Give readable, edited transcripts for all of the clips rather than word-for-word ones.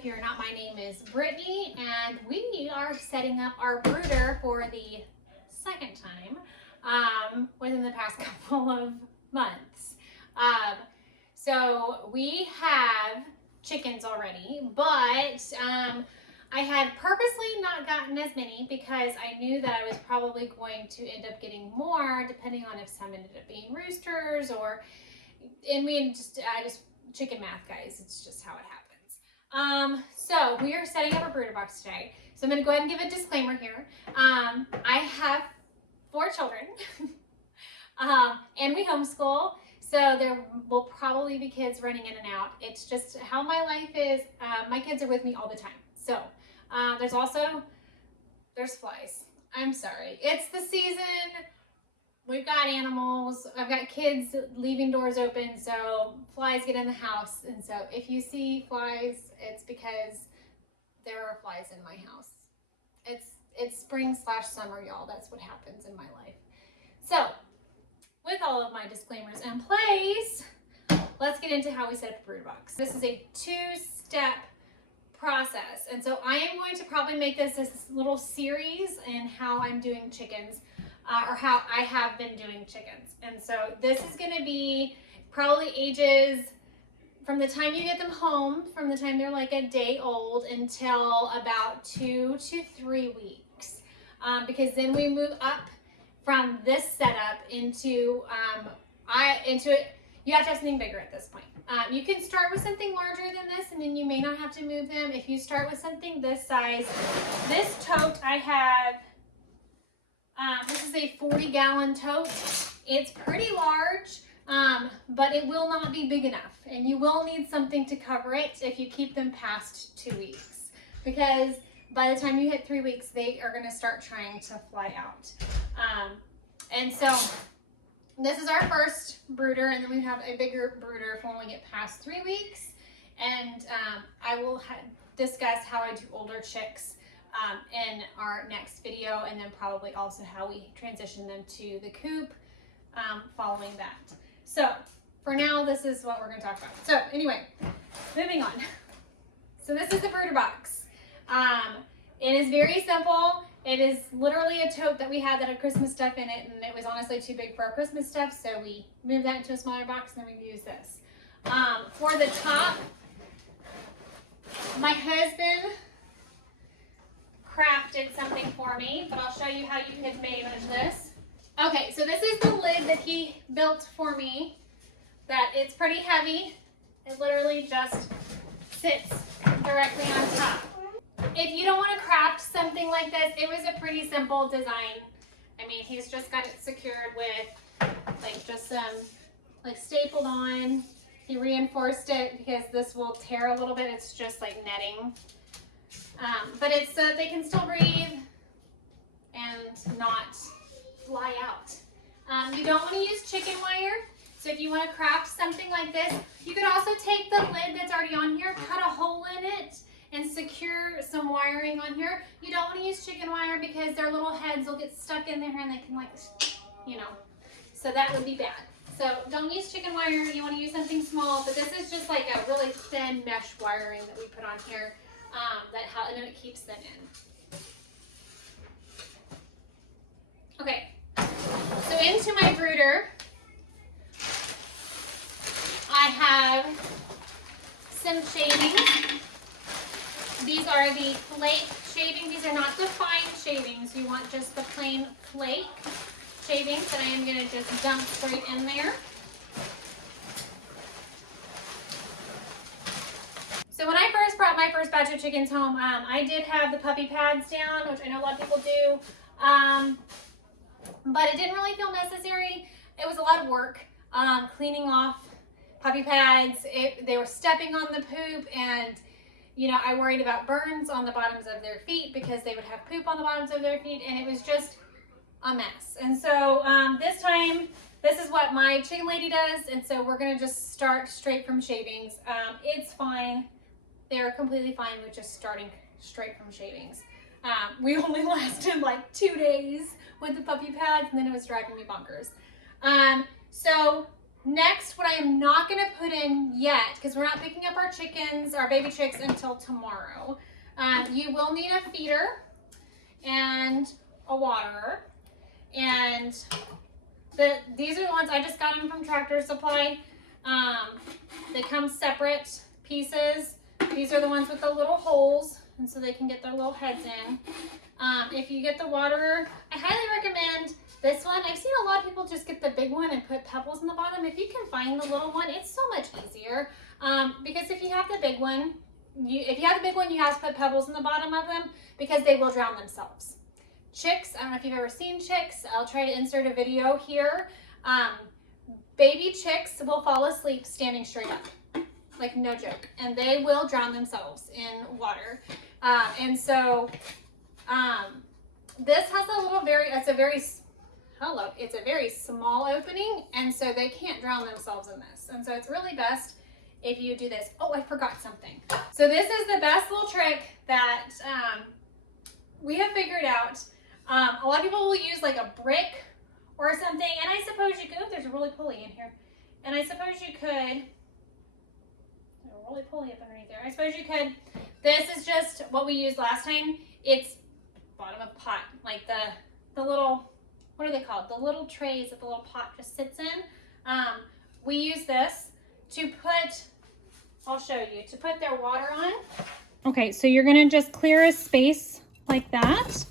If you're not, my name is Brittany, and we are setting up our brooder for the second time within the past couple of months. So we have chickens already, but I had purposely not gotten as many because I knew that I was probably going to end up getting more depending on if some ended up being roosters chicken math, guys. It's just how it happens. So we are setting up a brooder box today. So I'm going to go ahead and give a disclaimer here. I have 4 children and we homeschool. So there will probably be kids running in and out. It's just how my life is. My kids are with me all the time. So there's flies. I'm sorry. It's the season. We've got animals. I've got kids leaving doors open, so flies get in the house. And so if you see flies, it's because there are flies in my house. It's spring/summer, y'all. That's what happens in my life. So with all of my disclaimers in place, let's get into how we set up a brooder box. This is a 2-step process. And so I am going to probably make this little series in how I'm doing chickens. Or how I have been doing chickens. And so this is going to be probably ages from the time you get them home, from the time they're like a day old until about 2 to 3 weeks. Because then we move up from this setup into you have to have something bigger at this point. You can start with something larger than this, and then you may not have to move them. If you start with something this size, this tote I have, this is a 40-gallon tote. It's pretty large, but it will not be big enough. And you will need something to cover it if you keep them past 2 weeks. Because by the time you hit 3 weeks, they are going to start trying to fly out. And so this is our first brooder, and then we have a bigger brooder for when we get past 3 weeks. And I will discuss how I do older chicks in our next video, and then probably also how we transition them to the coop following that. So for now, this is what we're going to talk about. So anyway, moving on. So this is the brooder box. It is very simple. It is literally a tote that we had that had Christmas stuff in it, and it was honestly too big for our Christmas stuff, so we moved that into a smaller box, and then we use this. For the top, my husband crafted something for me, but I'll show you how you can manage this. Okay, so this is the lid that he built for me. That it's pretty heavy. It literally just sits directly on top. If you don't want to craft something like this, it was a pretty simple design. I mean, he's just got it secured with just some stapled on. He reinforced it because this will tear a little bit. It's just like netting. But it's so they can still breathe and not fly out. You don't want to use chicken wire. So if you want to craft something like this, you could also take the lid that's already on here, cut a hole in it, and secure some wiring on here. You don't want to use chicken wire because their little heads will get stuck in there and they can so that would be bad. So don't use chicken wire. You want to use something small, but this is just like a really thin mesh wiring that we put on here. And then it keeps them in. Okay, so into my brooder, I have some shavings. These are the flake shavings. These are not the fine shavings. You want just the plain flake shavings that I am going to just dump straight in there. So when I first brought my first batch of chickens home, I did have the puppy pads down, which I know a lot of people do, but it didn't really feel necessary. It was a lot of work cleaning off puppy pads. They were stepping on the poop, and I worried about burns on the bottoms of their feet because they would have poop on the bottoms of their feet, and it was just a mess. And so this time, this is what my chicken lady does, and so we're going to just start straight from shavings. It's fine. They're completely fine with just starting straight from shavings. We only lasted like 2 days with the puppy pads, and then it was driving me bonkers. So Next, what I am not going to put in yet, because we're not picking up our chickens, our baby chicks, until tomorrow. You will need a feeder and a waterer. And these are the ones, I just got them from Tractor Supply. They come separate pieces. These are the ones with the little holes, and so they can get their little heads in. If you get the waterer, I highly recommend this one. I've seen a lot of people just get the big one and put pebbles in the bottom. If you can find the little one, it's so much easier. Because if you have the big one, you have to put pebbles in the bottom of them because they will drown themselves. Chicks, I don't know if you've ever seen chicks. I'll try to insert a video here. Baby chicks will fall asleep standing straight up, like no joke, and they will drown themselves in water. And so this has a little it's a very small opening, and so they can't drown themselves in this. And so it's really best if you do this. Oh, I forgot something. So this is the best little trick that we have figured out. A lot of people will use like a brick or something, and I suppose you could, there's a really pulley in here, and I suppose you could, there's a really pulley up underneath there. I suppose you could, this is just what we used last time. It's bottom of pot, like the little, what are they called? The little trays that the little pot just sits in. We use this to put, I'll show you, to put their water on. Okay, so you're gonna just clear a space like that.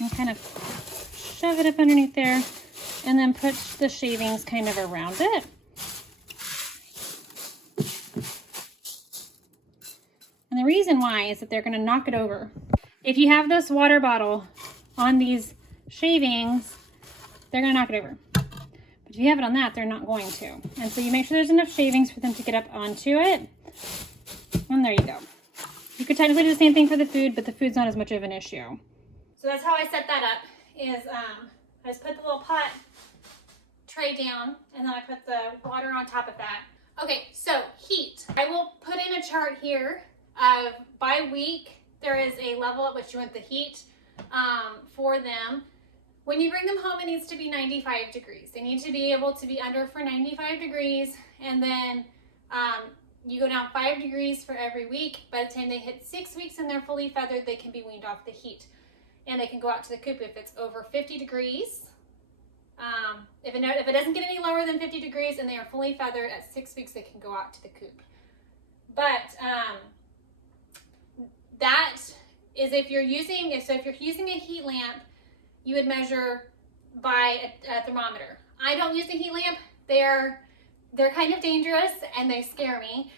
And kind of shove it up underneath there, and then put the shavings kind of around it. And the reason why is that they're going to knock it over. If you have this water bottle on these shavings, they're going to knock it over. But if you have it on that, they're not going to. And so you make sure there's enough shavings for them to get up onto it. And there you go. You could technically do the same thing for the food, but the food's not as much of an issue. So that's how I set that up, is I just put the little pot tray down, and then I put the water on top of that. Okay, so heat. I will put in a chart here of by week, there is a level at which you want the heat for them. When you bring them home, it needs to be 95 degrees. They need to be able to be under for 95 degrees, and then you go down 5 degrees for every week. By the time they hit 6 weeks and they're fully feathered, they can be weaned off the heat. And they can go out to the coop if it's over 50 degrees. If it doesn't get any lower than 50 degrees and they are fully feathered at 6 weeks, they can go out to the coop. But that is if you're using a heat lamp, you would measure by a thermometer. I don't use a heat lamp. They're kind of dangerous and they scare me.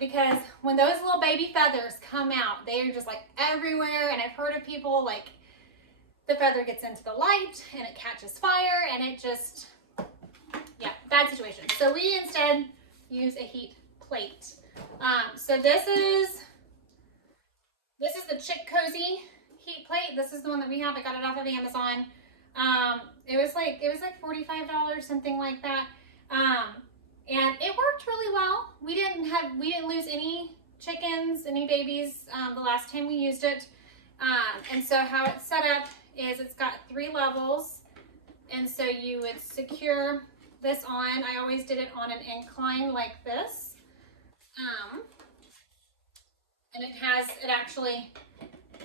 Because when those little baby feathers come out, they are just like everywhere, and I've heard of people like the feather gets into the light and it catches fire, and it just, yeah, bad situation. So we instead use a heat plate. So this is the Chick Cozy heat plate. This is the one that we have. I got it off of Amazon. It was like $45, something like that. And it worked really well. We didn't lose any chickens, any babies the last time we used it. And so how it's set up is it's got 3 levels. And so you would secure this on. I always did it on an incline like this. And it actually,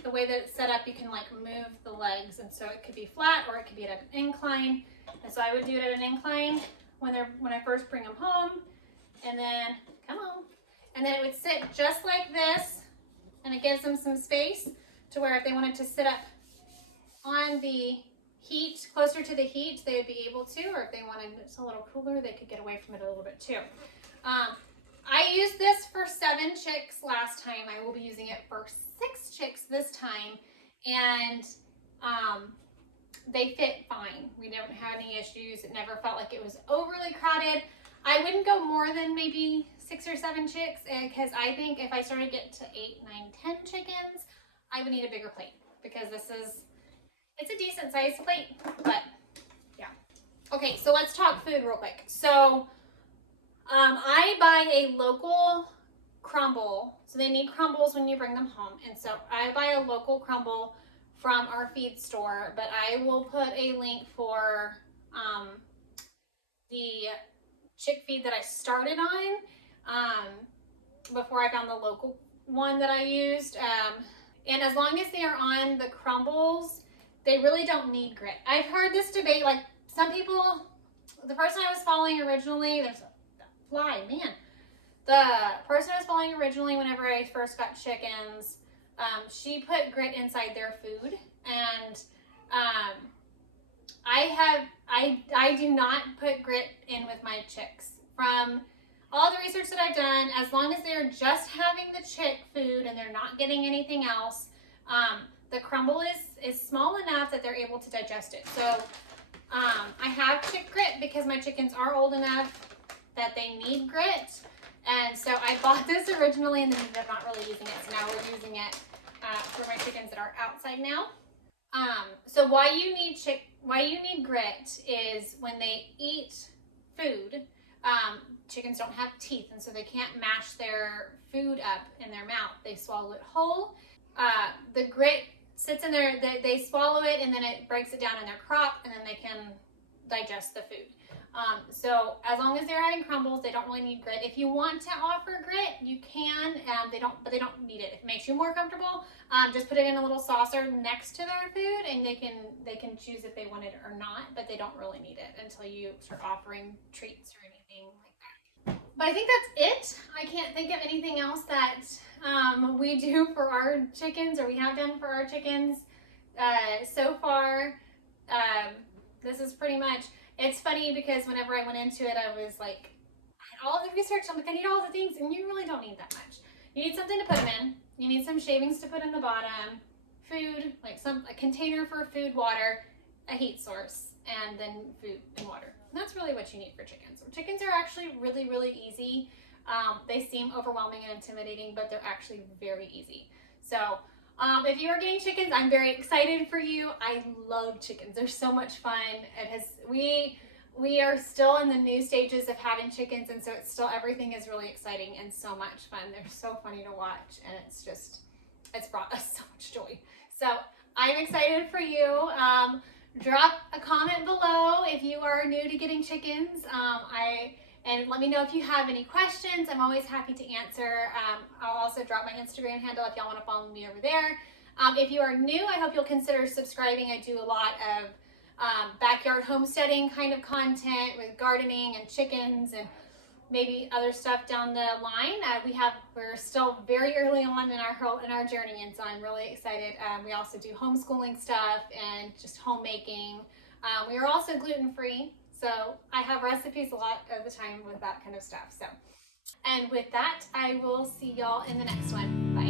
the way that it's set up, you can like move the legs. And so it could be flat or it could be at an incline. And so I would do it at an incline when I first bring them home, and then and then it would sit just like this, and it gives them some space to where if they wanted to sit up on the heat, closer to the heat, they would be able to, or if they wanted it a little cooler, they could get away from it a little bit too. I used this for 7 chicks last time. I will be using it for 6 chicks this time, and they fit fine. We never had any issues. It never felt like it was overly crowded. I wouldn't go more than maybe 6 or 7 chicks, because I think if I started to get to 8, 9, 10 chickens, I would need a bigger plate, because it's a decent sized plate, but yeah. Okay, so let's talk food real quick. So I buy a local crumble. So they need crumbles when you bring them home. And so I buy a local crumble from our feed store, but I will put a link for the chick feed that I started on before I found the local one that I used. And as long as they are on the crumbles, they really don't need grit. I've heard this debate, like some people, the person I was following originally, there's a fly, man. The person I was following originally whenever I first got chickens, she put grit inside their food, and I do not put grit in with my chicks. From all the research that I've done, as long as they're just having the chick food and they're not getting anything else, the crumble is small enough that they're able to digest it. So I have chick grit because my chickens are old enough that they need grit. And so I bought this originally and then ended up not really using it. So now we're using it for my chickens that are outside now. So why you need grit is when they eat food, chickens don't have teeth, and so they can't mash their food up in their mouth. They swallow it whole. The grit sits in there, they swallow it, and then it breaks it down in their crop, and then they can digest the food. So as long as they're having crumbles, they don't really need grit. If you want to offer grit, you can. But they don't need it. If it makes you more comfortable, just put it in a little saucer next to their food, and they can choose if they want it or not. But they don't really need it until you start offering treats or anything like that. But I think that's it. I can't think of anything else that we do for our chickens, or we have done for our chickens so far. This is pretty much. It's funny because whenever I went into it, I was like, I had all the research. I'm like, I need all the things, and you really don't need that much. You need something to put them in. You need some shavings to put in the bottom, food, like a container for food, water, a heat source, and then food and water. And that's really what you need for chickens. Chickens are actually really, really easy. They seem overwhelming and intimidating, but they're actually very easy. So if you are getting chickens, I'm very excited for you. I love chickens. They're so much fun. We are still in the new stages of having chickens, and so everything is really exciting and so much fun. They're so funny to watch, and it's brought us so much joy. So I'm excited for you. Drop a comment below if you are new to getting chickens. And let me know if you have any questions. I'm always happy to answer. I'll also drop my Instagram handle if y'all want to follow me over there. If you are new, I hope you'll consider subscribing. I do a lot of backyard homesteading kind of content with gardening and chickens and maybe other stuff down the line. We're still very early on in our journey, and so I'm really excited. We also do homeschooling stuff and just homemaking. We are also gluten-free. So I have recipes a lot of the time with that kind of stuff. And with that, I will see y'all in the next one. Bye.